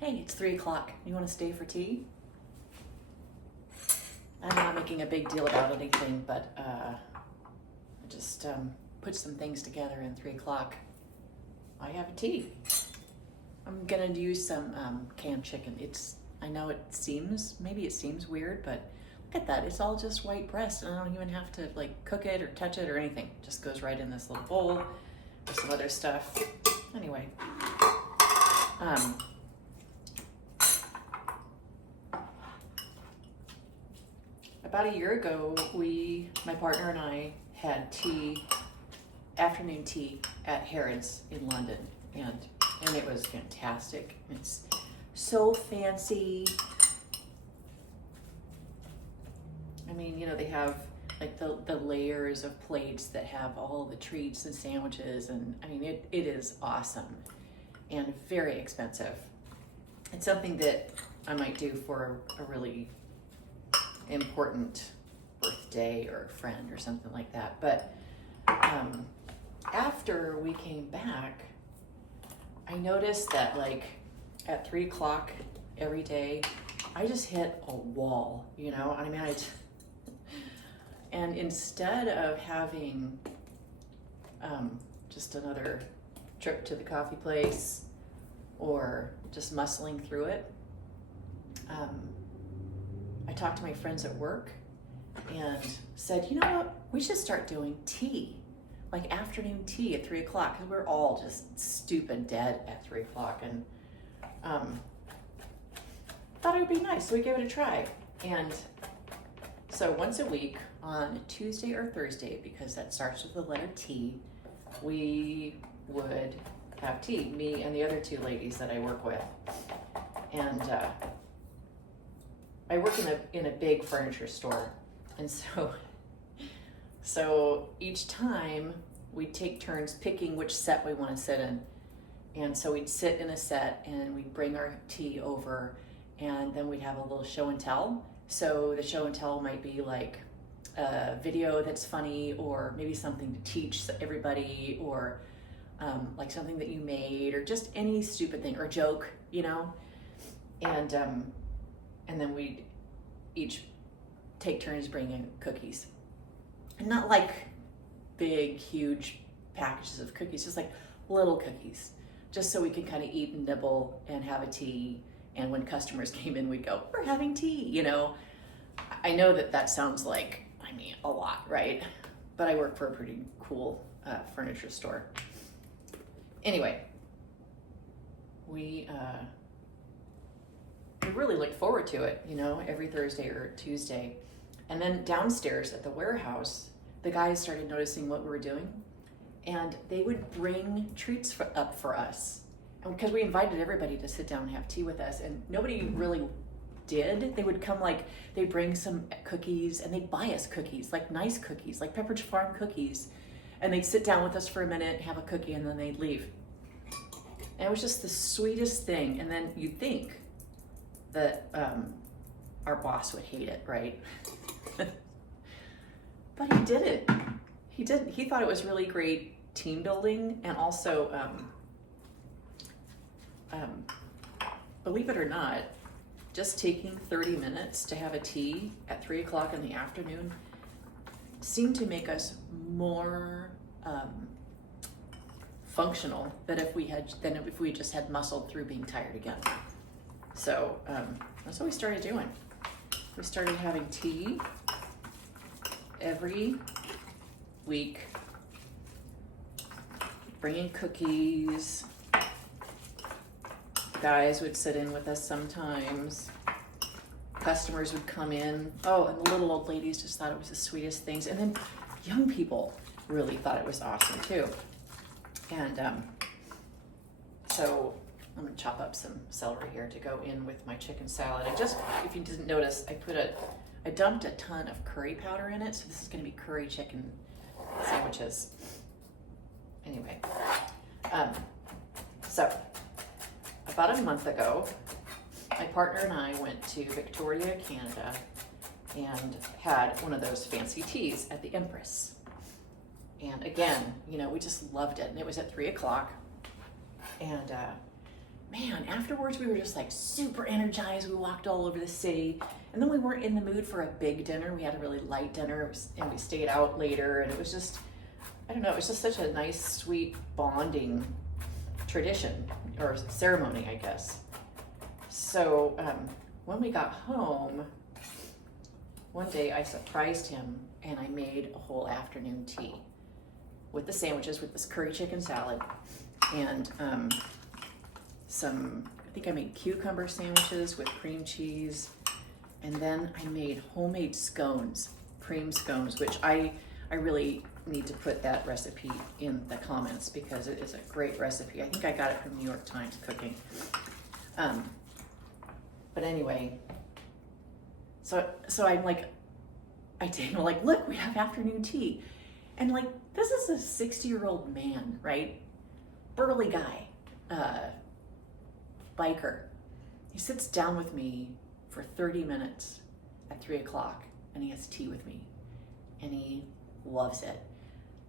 Hey, it's 3 o'clock. You want to stay for tea? I'm not making a big deal about anything, but I just put some things together, and 3 o'clock, I have a tea. I'm gonna use some canned chicken. I know maybe it seems weird, but look at that. It's all just white breast, and I don't even have to like cook it or touch it or anything. It just goes right in this little bowl with some other stuff. Anyway, about a year ago, my partner and I had afternoon tea at Harrods in London, and it was fantastic. It's so fancy. I mean, they have like the layers of plates that have all the treats and sandwiches, and I mean, it is awesome and very expensive. It's something that I might do for a really important birthday or a friend or something like that. But after we came back, I noticed that like at 3 o'clock every day, I just hit a wall, I mean, and instead of having just another trip to the coffee place or just muscling through it, I talked to my friends at work and said, you know what, we should start doing tea, like afternoon tea at 3 o'clock, because we're all just stupid dead at 3 o'clock, and thought it would be nice, so we gave it a try. And so once a week on Tuesday or Thursday, because that starts with the letter T, we would have tea, me and the other two ladies that I work with. And I work in a big furniture store, and so each time we'd take turns picking which set we want to sit in. And so we'd sit in a set and we'd bring our tea over, and then we'd have a little show and tell. So the show and tell might be like a video that's funny, or maybe something to teach everybody, or like something that you made, or just any stupid thing, or a joke, and then we'd each take turns bringing cookies. And not like big, huge packages of cookies, just like little cookies, just so we could kind of eat and nibble and have a tea. And when customers came in, we'd go, we're having tea, I know that sounds like, a lot, right? But I work for a pretty cool furniture store. Anyway, we really look forward to it, every Thursday or Tuesday. And then downstairs at the warehouse, the guys started noticing what we were doing, and they would bring treats up for us. And because we invited everybody to sit down and have tea with us, and nobody really did. They would come, like, they'd bring some cookies, and they'd buy us cookies, like nice cookies, like Pepperidge Farm cookies. And they'd sit down with us for a minute, have a cookie, and then they'd leave. And it was just the sweetest thing. And then you'd think that our boss would hate it, right? But he didn't. He didn't. He thought it was really great team building, and also, believe it or not, just taking 30 minutes to have a tea at 3 o'clock in the afternoon seemed to make us more functional than if we just had muscled through being tired again. So that's what we started doing. We started having tea every week, bringing cookies. Guys would sit in with us sometimes. Customers would come in. Oh, and the little old ladies just thought it was the sweetest things. And then young people really thought it was awesome too. And so I'm gonna chop up some celery here to go in with my chicken salad. If you didn't notice, I dumped a ton of curry powder in it, so this is gonna be curry chicken sandwiches. Anyway, so about a month ago, my partner and I went to Victoria, Canada, and had one of those fancy teas at the Empress. And again, we just loved it. And it was at 3 o'clock. And man, afterwards we were just like super energized. We walked all over the city, and then we weren't in the mood for a big dinner. We had a really light dinner, and we stayed out later, and it was just, I don't know, it was just such a nice, sweet bonding tradition or ceremony, I guess. So when we got home, one day I surprised him and I made a whole afternoon tea with the sandwiches, with this curry chicken salad and I think I made cucumber sandwiches with cream cheese, and then I made homemade scones, cream scones, which I really need to put that recipe in the comments because it is a great recipe. I think I got it from New York Times Cooking. But anyway, so I'm like, like, look, we have afternoon tea. And like, this is a 60-year-old man, right? Burly guy, biker. He sits down with me for 30 minutes at 3 o'clock and he has tea with me and he loves it.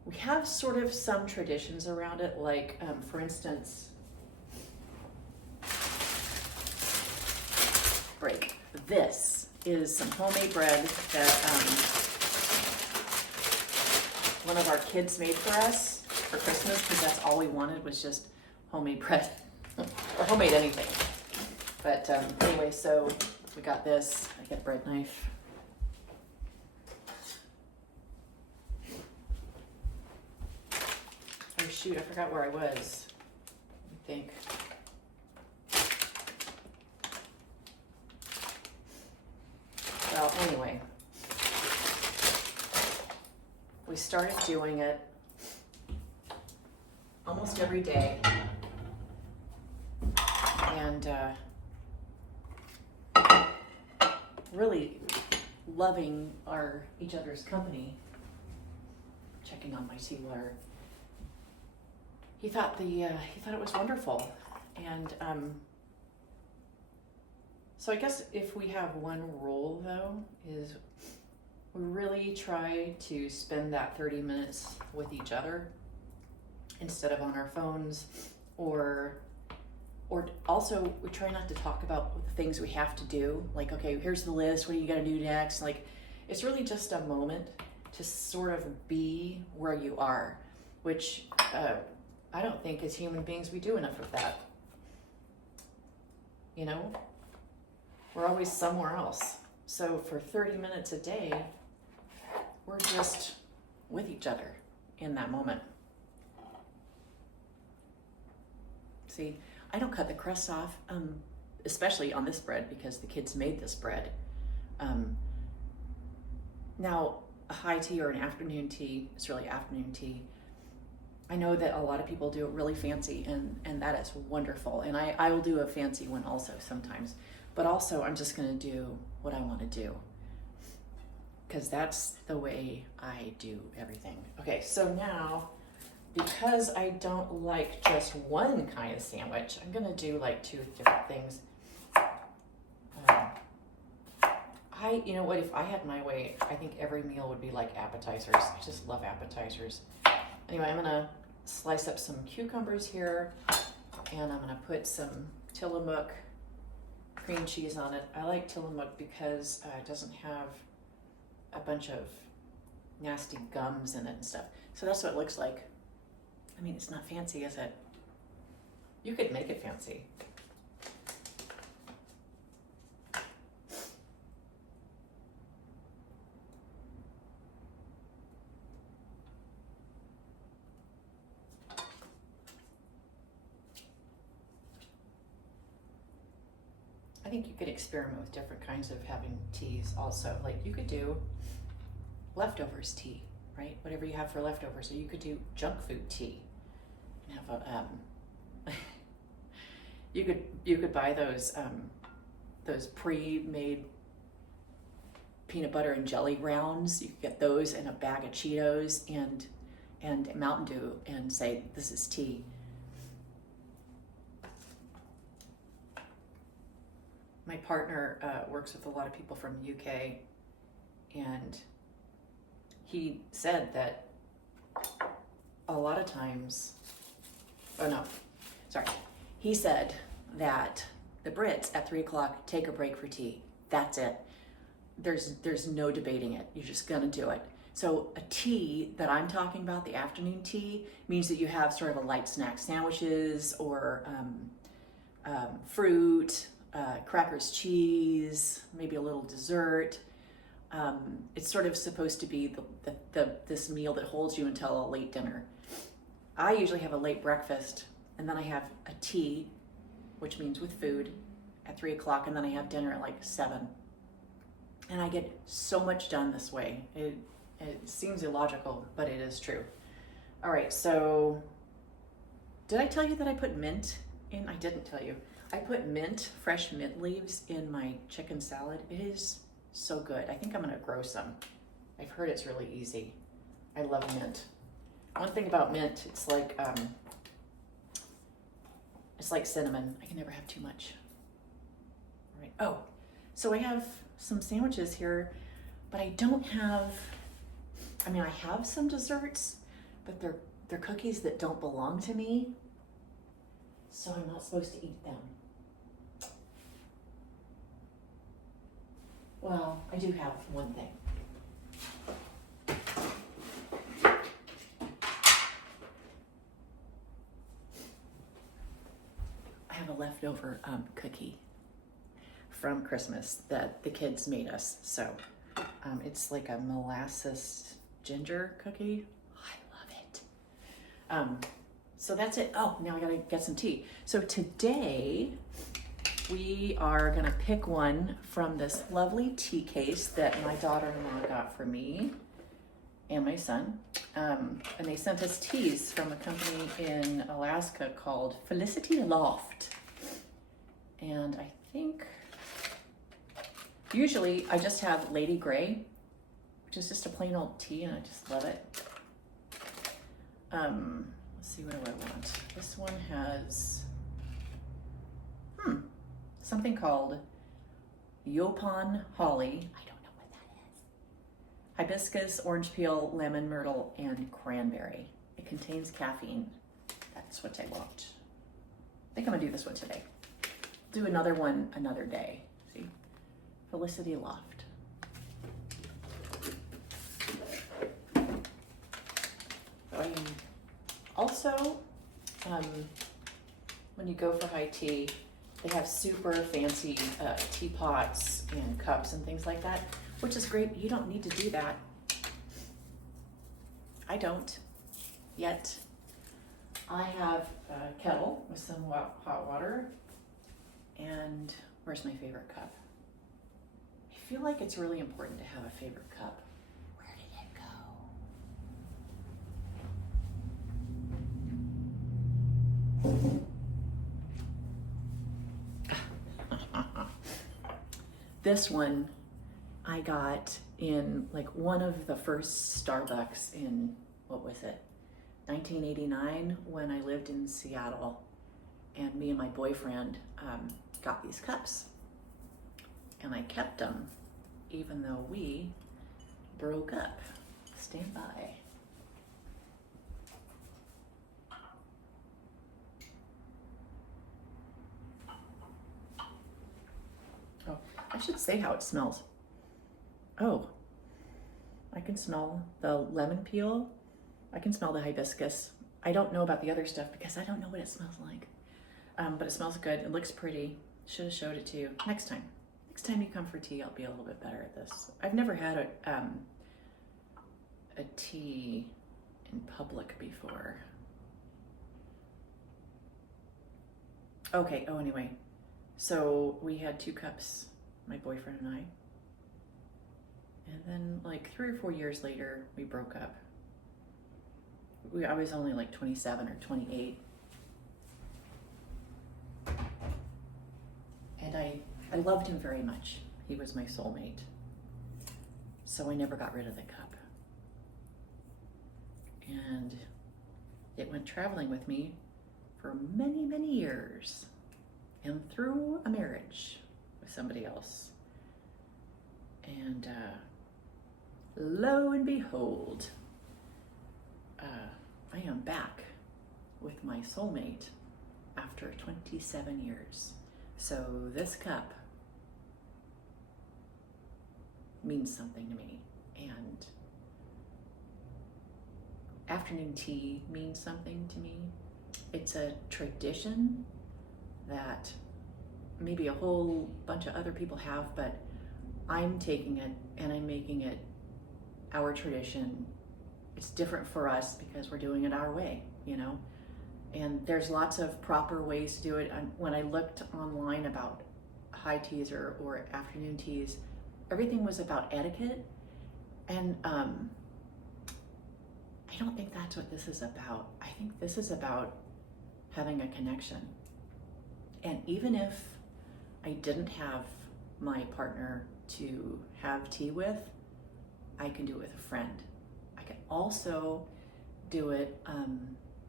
We have sort of some traditions around it, like for instance, this is some homemade bread that one of our kids made for us for Christmas, because that's all we wanted was just homemade bread or homemade anything. But anyway, so we got this. I get a bread knife. Oh shoot, I forgot where I was. I think. Well, anyway, we started doing it almost every day, and really loving each other's company. Checking on my seawater. He thought it was wonderful, and so I guess if we have one rule though, is we really try to spend that 30 minutes with each other instead of on our phones, or also we try not to talk about the things we have to do. Like, okay, here's the list, what do you gotta do next? Like, it's really just a moment to sort of be where you are, which I don't think as human beings we do enough of that. You know? We're always somewhere else. So for 30 minutes a day, we're just with each other in that moment. See, I don't cut the crust off, especially on this bread because the kids made this bread. Now, a high tea or an afternoon tea, it's really afternoon tea. I know that a lot of people do it really fancy, and that is wonderful. And I will do a fancy one also sometimes. But also, I'm just gonna do what I wanna do, because that's the way I do everything. Okay, so now, because I don't like just one kind of sandwich, I'm gonna do like 2 different things. You know what, if I had my way, I think every meal would be like appetizers. I just love appetizers. Anyway, I'm gonna slice up some cucumbers here, and I'm gonna put some Tillamook cream cheese on it. I like Tillamook because it doesn't have a bunch of nasty gums in it and stuff. So that's what it looks like. I mean, it's not fancy, is it? You could make it fancy. I think you could experiment with different kinds of having teas also. Like you could do leftovers tea, right? Whatever you have for leftovers. So you could do junk food tea. And have a you could buy those pre-made peanut butter and jelly rounds. You could get those in a bag of Cheetos and Mountain Dew and say this is tea. My partner works with a lot of people from the UK, and he said that a lot of times, he said that the Brits at 3 o'clock take a break for tea. That's it. There's no debating it. You're just gonna do it. So a tea that I'm talking about, the afternoon tea, means that you have sort of a light snack, sandwiches or fruit, crackers, cheese, maybe a little dessert. It's sort of supposed to be this meal that holds you until a late dinner. I usually have a late breakfast, and then I have a tea, which means with food, at 3 o'clock, and then I have dinner at like 7. And I get so much done this way. It seems illogical, but it is true. All right, so did I tell you that I put mint in? I didn't tell you. I put mint, fresh mint leaves in my chicken salad. It is so good. I think I'm gonna grow some. I've heard it's really easy. I love mint. One thing about mint, it's like cinnamon. I can never have too much. All right. Oh, so I have some sandwiches here, but I don't have, I mean, I have some desserts, but they're cookies that don't belong to me, so I'm not supposed to eat them. Well, I do have one thing. I have a leftover cookie from Christmas that the kids made us. So it's like a molasses ginger cookie. I love it. So that's it. Oh, now I gotta get some tea. So today we are gonna pick one from this lovely tea case that my daughter-in-law got for me and my son. And they sent us teas from a company in Alaska called Felicity Loft. And I think usually I just have Lady Grey, which is just a plain old tea, and I just love it. Let's see, what do I want? This one has something called Yopon Holly. I don't know what that is. Hibiscus, orange peel, lemon, myrtle, and cranberry. It contains caffeine. That's what I want. I think I'm gonna do this one today. Do another one another day. See, Felicity Loft. Also, when you go for high tea, they have super fancy teapots and cups and things like that, which is great. You don't need to do that. I don't yet. I have a kettle with some hot water. And where's my favorite cup? I feel like it's really important to have a favorite cup. Where did it go? This one I got in like one of the first Starbucks in, what was it, 1989, when I lived in Seattle. And me and my boyfriend got these cups. And I kept them even though we broke up. Stand by. Oh, I should say how it smells. Oh, I can smell the lemon peel. I can smell the hibiscus. I don't know about the other stuff because I don't know what it smells like. But it smells good. It looks pretty. Should have showed it to you next time. Next time you come for tea, I'll be a little bit better at this. I've never had a tea in public before. Okay, oh, anyway. So we had 2 cups, my boyfriend and I. And then like 3 or 4 years later, we broke up. I was only like 27 or 28. And I loved him very much. He was my soulmate. So I never got rid of the cup. And it went traveling with me for many, many years. And through a marriage with somebody else. And lo and behold, I am back with my soulmate after 27 years. So this cup means something to me, and afternoon tea means something to me. It's a tradition that maybe a whole bunch of other people have, but I'm taking it and I'm making it our tradition. It's different for us because we're doing it our way, you know? And there's lots of proper ways to do it. When I looked online about high teas or afternoon teas, everything was about etiquette. And I don't think that's what this is about. I think this is about having a connection. And even if I didn't have my partner to have tea with, I can do it with a friend. I can also do it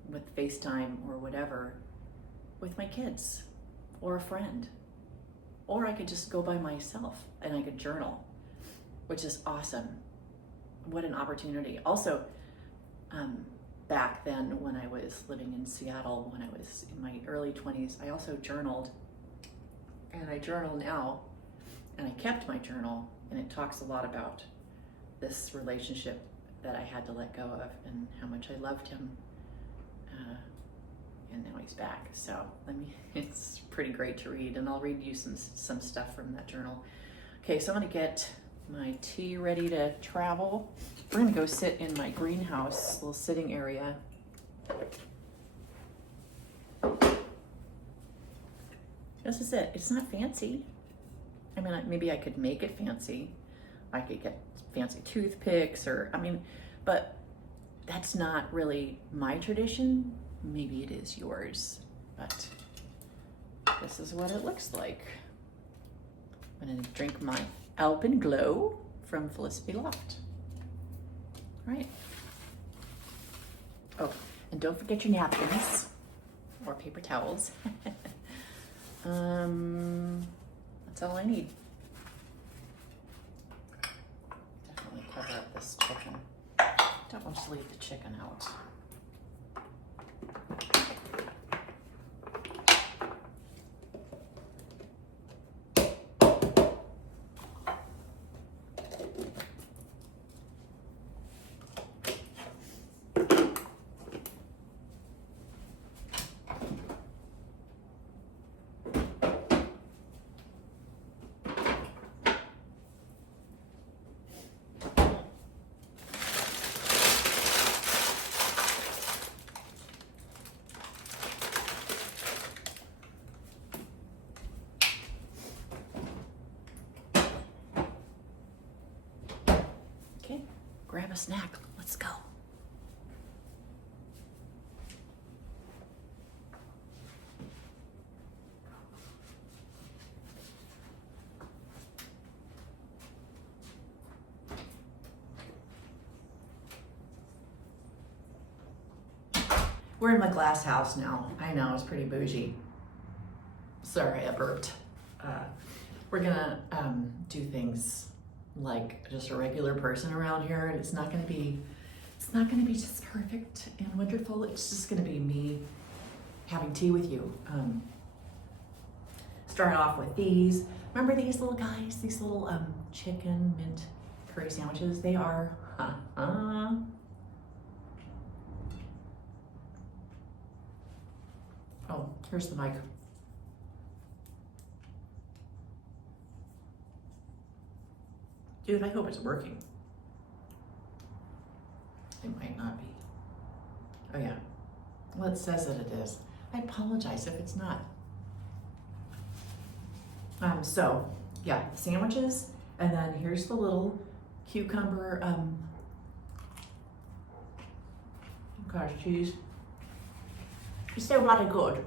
with FaceTime or whatever with my kids or a friend. Or I could just go by myself and I could journal, which is awesome. What an opportunity. Also, back then when I was living in Seattle, when I was in my early 20s, I also journaled. And I journal now, and I kept my journal, and it talks a lot about this relationship that I had to let go of and how much I loved him. And now he's back. So it's pretty great to read, and I'll read you some stuff from that journal. Okay, so I'm gonna get my tea ready to travel. We're gonna go sit in my greenhouse, little sitting area. This is it. It's not fancy. I mean, maybe I could make it fancy. I could get fancy toothpicks but that's not really my tradition. Maybe it is yours, but this is what it looks like. I'm gonna drink my Alpenglow from Felicity Loft. All right. Oh, and don't forget your napkins or paper towels. That's all I need. Definitely cover up this chicken. Don't want to leave the chicken out. Grab a snack. Let's go. We're in my glass house now. I know, it's pretty bougie. Sorry, I burped. We're gonna do things like just a regular person around here, and it's not gonna be just perfect and wonderful. It's just gonna be me having tea with you. Start off with these. Remember these little guys? These little chicken mint curry sandwiches? They are, Oh, here's the mic. Dude, I hope it's working. It might not be. Oh yeah. Well, it says that it is. I apologize if it's not. So yeah, sandwiches, and then here's the little cucumber cottage cheese. It's still rather good.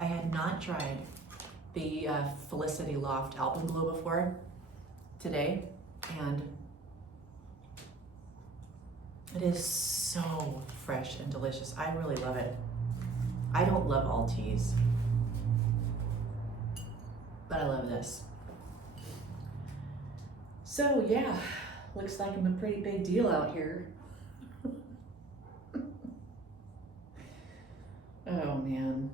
I had not tried the Felicity Loft Alpenglow before today, and it is so fresh and delicious. I really love it. I don't love all teas, but I love this. So yeah, looks like I'm a pretty big deal out here. Oh man.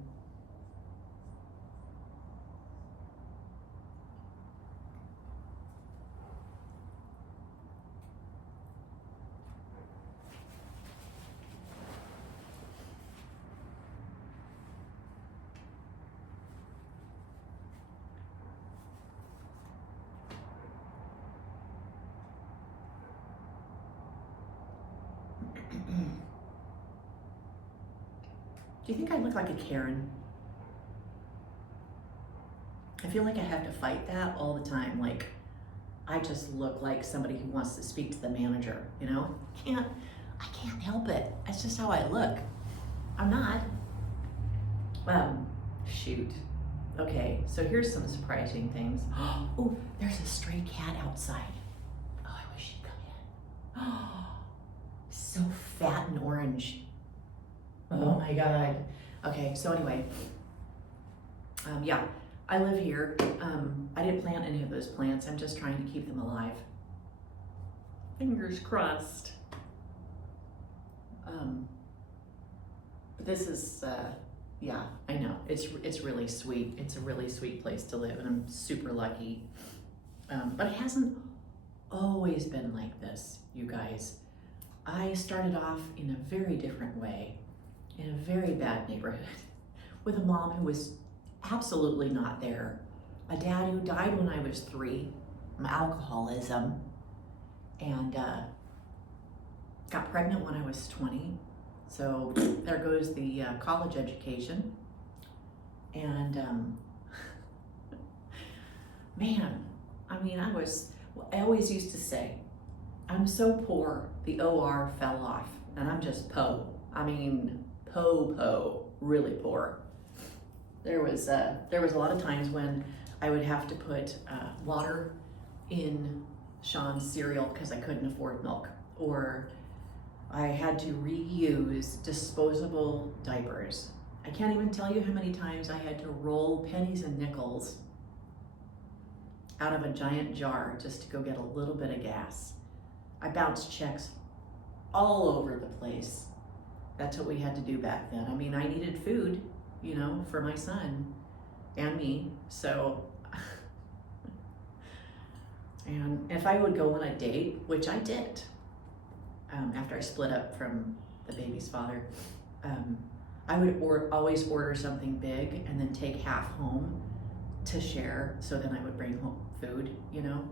Do you think I look like a Karen? I feel like I have to fight that all the time. Like, I just look like somebody who wants to speak to the manager, you know? I can't help it. That's just how I look. I'm not. Shoot. Okay, so here's some surprising things. Oh, there's a stray cat outside. Oh, I wish she'd come in. Oh, so fat and orange. Oh my God. Okay, so anyway, yeah, I live here. I didn't plant any of those plants. I'm just trying to keep them alive. Fingers crossed. But this is, yeah, I know. It's really sweet. It's a really sweet place to live, and I'm super lucky. But it hasn't always been like this, you guys. I started off in a very different way, in a very bad neighborhood, with a mom who was absolutely not there, a dad who died when I was 3, alcoholism, and got pregnant when I was 20. So there goes the college education. And man, I mean, I always used to say, I'm so poor, the OR fell off, and I'm just po. I mean, really poor. There was a lot of times when I would have to put water in Sean's cereal because I couldn't afford milk, or I had to reuse disposable diapers. I can't even tell you how many times I had to roll pennies and nickels out of a giant jar just to go get a little bit of gas. I bounced checks all over the place. That's what we had to do back then. I mean, I needed food, you know, for my son and me. So, and if I would go on a date, which I did, after I split up from the baby's father, I would always order something big and then take half home to share, so then I would bring home food, you know?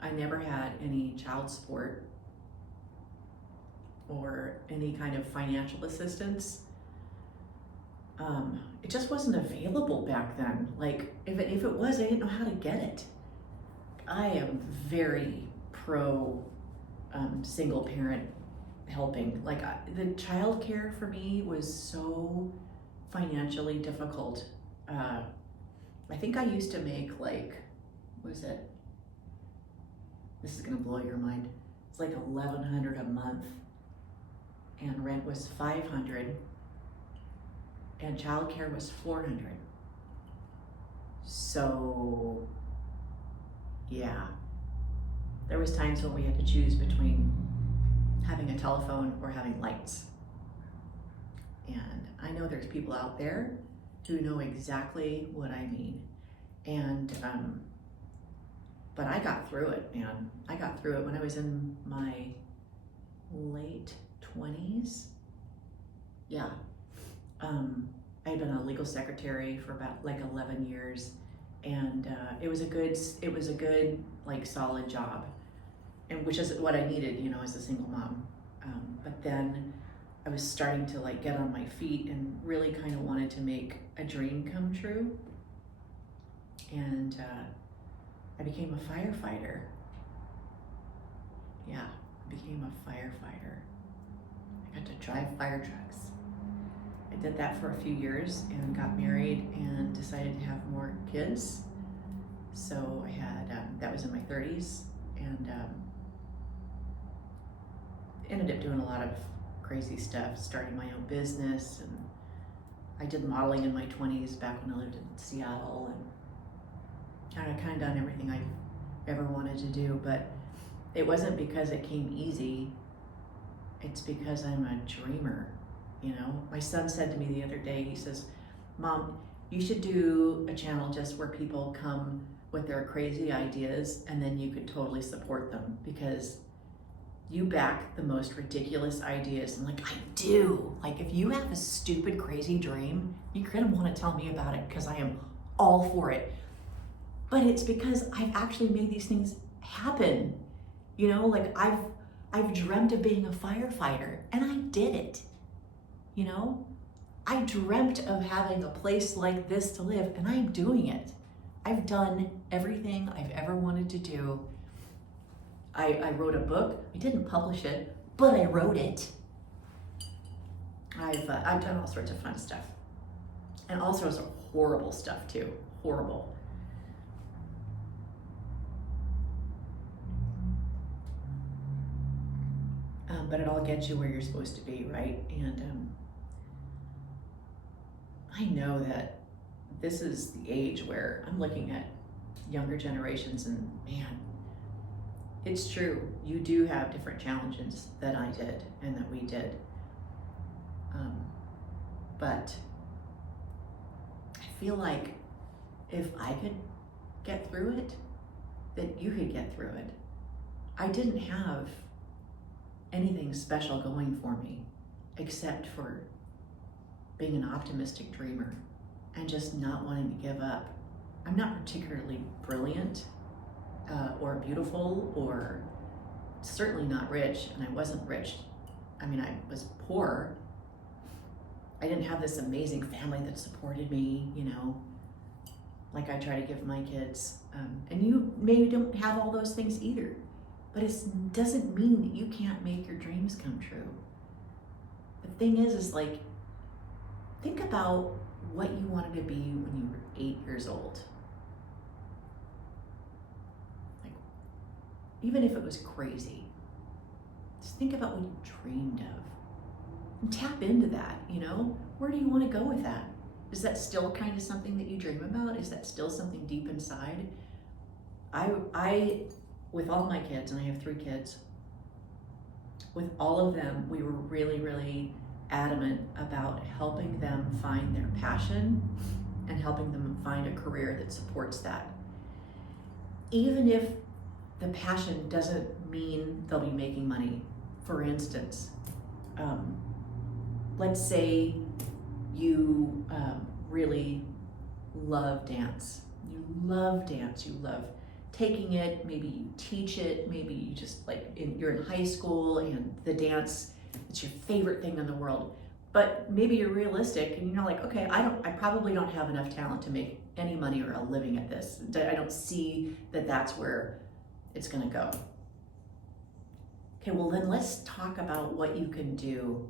I never had any child support or any kind of financial assistance. It just wasn't available back then. Like, if it was, I didn't know how to get it. I am very pro single parent helping. Like, the childcare for me was so financially difficult. I think I used to make like, what was it? This is gonna blow your mind. It's like $1,100 a month, and rent was $500, and childcare was $400. So, yeah, there was times when we had to choose between having a telephone or having lights. And I know there's people out there who know exactly what I mean. And, but I got through it, man. I got through it when I was in my late 20s. Yeah. I had been a legal secretary for about like 11 years, and it was a good like solid job, and which is what I needed, you know, as a single mom. But then I was starting to like get on my feet and really kind of wanted to make a dream come true. And I became a firefighter. Yeah, I became a firefighter. I got to drive fire trucks. I did that for a few years and got married and decided to have more kids. So I had, that was in my 30s, and ended up doing a lot of crazy stuff, starting my own business, and I did modeling in my 20s back when I lived in Seattle, and I kind of done everything I ever wanted to do, but it wasn't because it came easy. It's because I'm a dreamer. You know, my son said to me the other day, he says, Mom, you should do a channel just where people come with their crazy ideas and then you could totally support them because you back the most ridiculous ideas. And like, I do. Like, if you have a stupid, crazy dream, you're gonna wanna tell me about it because I am all for it. But it's because I've actually made these things happen. You know, like I've dreamt of being a firefighter and I did it. You know, I dreamt of having a place like this to live and I'm doing it. I've done everything I've ever wanted to do. I wrote a book. I didn't publish it, but I wrote it. I've done all sorts of fun stuff, and all sorts of horrible stuff too. Horrible. But it all gets you where you're supposed to be, right? And I know that this is the age where I'm looking at younger generations, and man, it's true. You do have different challenges that I did and that we did. But I feel like if I could get through it, that you could get through it. I didn't have anything special going for me except for being an optimistic dreamer and just not wanting to give up. I'm not particularly brilliant or beautiful, or certainly not rich, and I wasn't rich. I mean, I was poor. I didn't have this amazing family that supported me, you know, like I try to give my kids. And you maybe don't have all those things either, but it doesn't mean that you can't make your dreams come true. The thing is like, think about what you wanted to be when you were 8 years old. Even if it was crazy, just think about what you dreamed of and tap into that, you know? Where do you want to go with that? Is that still kind of something that you dream about? Is that still something deep inside? I with all my kids, and I have 3 kids, with all of them, we were really, really adamant about helping them find their passion and helping them find a career that supports that. Even if the passion doesn't mean they'll be making money. For instance, let's say you really love dance. You love dance, you love taking it, maybe you teach it, maybe you just you're in high school and the dance, it's your favorite thing in the world. But maybe you're realistic and you're like, okay, I probably don't have enough talent to make any money or a living at this. I don't see that that's where it's gonna go. Okay, well then let's talk about what you can do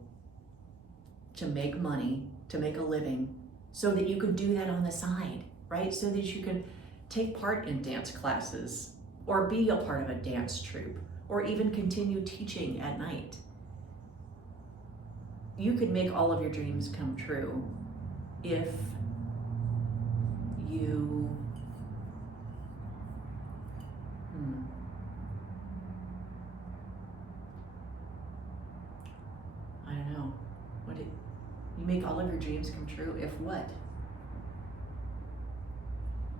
to make money, to make a living, so that you can do that on the side, right? So that you can take part in dance classes or be a part of a dance troupe or even continue teaching at night. You could make all of your dreams come true if you I don't know. You make all of your dreams come true if what?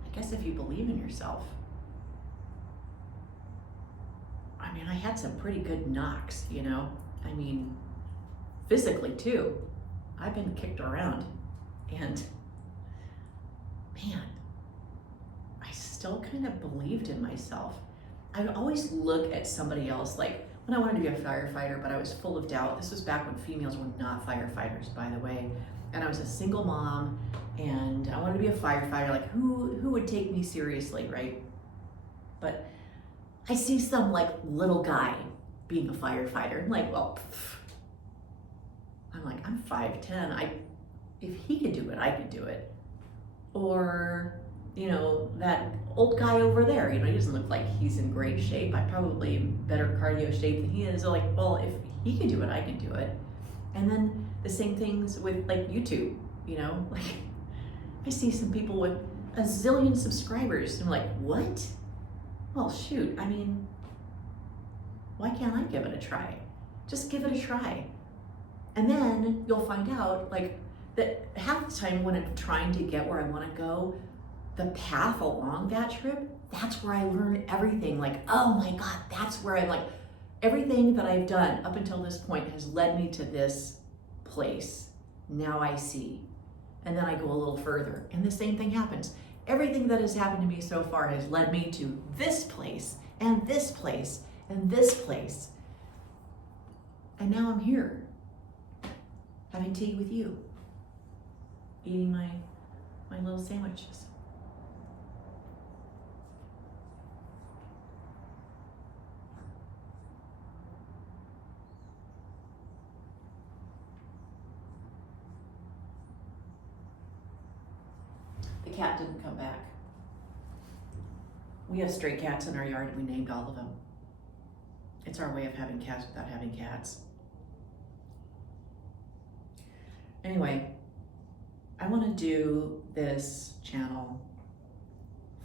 I guess if you believe in yourself. I mean, I had some pretty good knocks, you know? I mean, physically too. I've been kicked around and man, I still kind of believed in myself. I'd always look at somebody else, like when I wanted to be a firefighter, but I was full of doubt. This was back when females were not firefighters, by the way. And I was a single mom and I wanted to be a firefighter. Like who would take me seriously, right? But I see some like little guy being a firefighter. I'm like, well, I'm 5'10". If he could do it, I could do it. Or, you know, that old guy over there, you know, he doesn't look like he's in great shape. I'm probably in better cardio shape than he is. So like, well, if he can do it, I can do it. And then the same things with like YouTube, you know, like I see some people with a zillion subscribers and I'm like, what? Well, shoot, I mean, why can't I give it a try? Just give it a try. And then you'll find out like that half the time when I'm trying to get where I want to go, the path along that trip, that's where I learn everything. Like, oh my God, that's where I'm like, everything that I've done up until this point has led me to this place. Now I see. And then I go a little further and the same thing happens. Everything that has happened to me so far has led me to this place and this place and this place. And now I'm here, having tea with you, eating my little sandwiches. The cat didn't come back. We have stray cats in our yard and we named all of them. It's our way of having cats without having cats. Anyway, I want to do this channel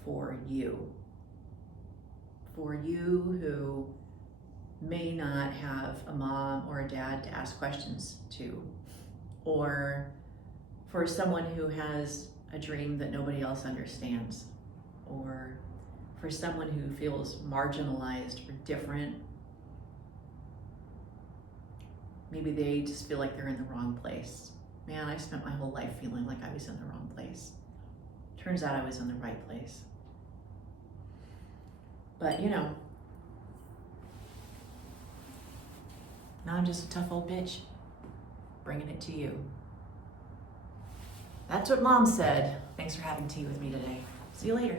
for you. For you who may not have a mom or a dad to ask questions to, or for someone who has a dream that nobody else understands, or for someone who feels marginalized or different. Maybe they just feel like they're in the wrong place. Man, I spent my whole life feeling like I was in the wrong place. Turns out I was in the right place. But you know, now I'm just a tough old bitch, bringing it to you. That's what Mom said. Thanks for having tea with me today. See you later.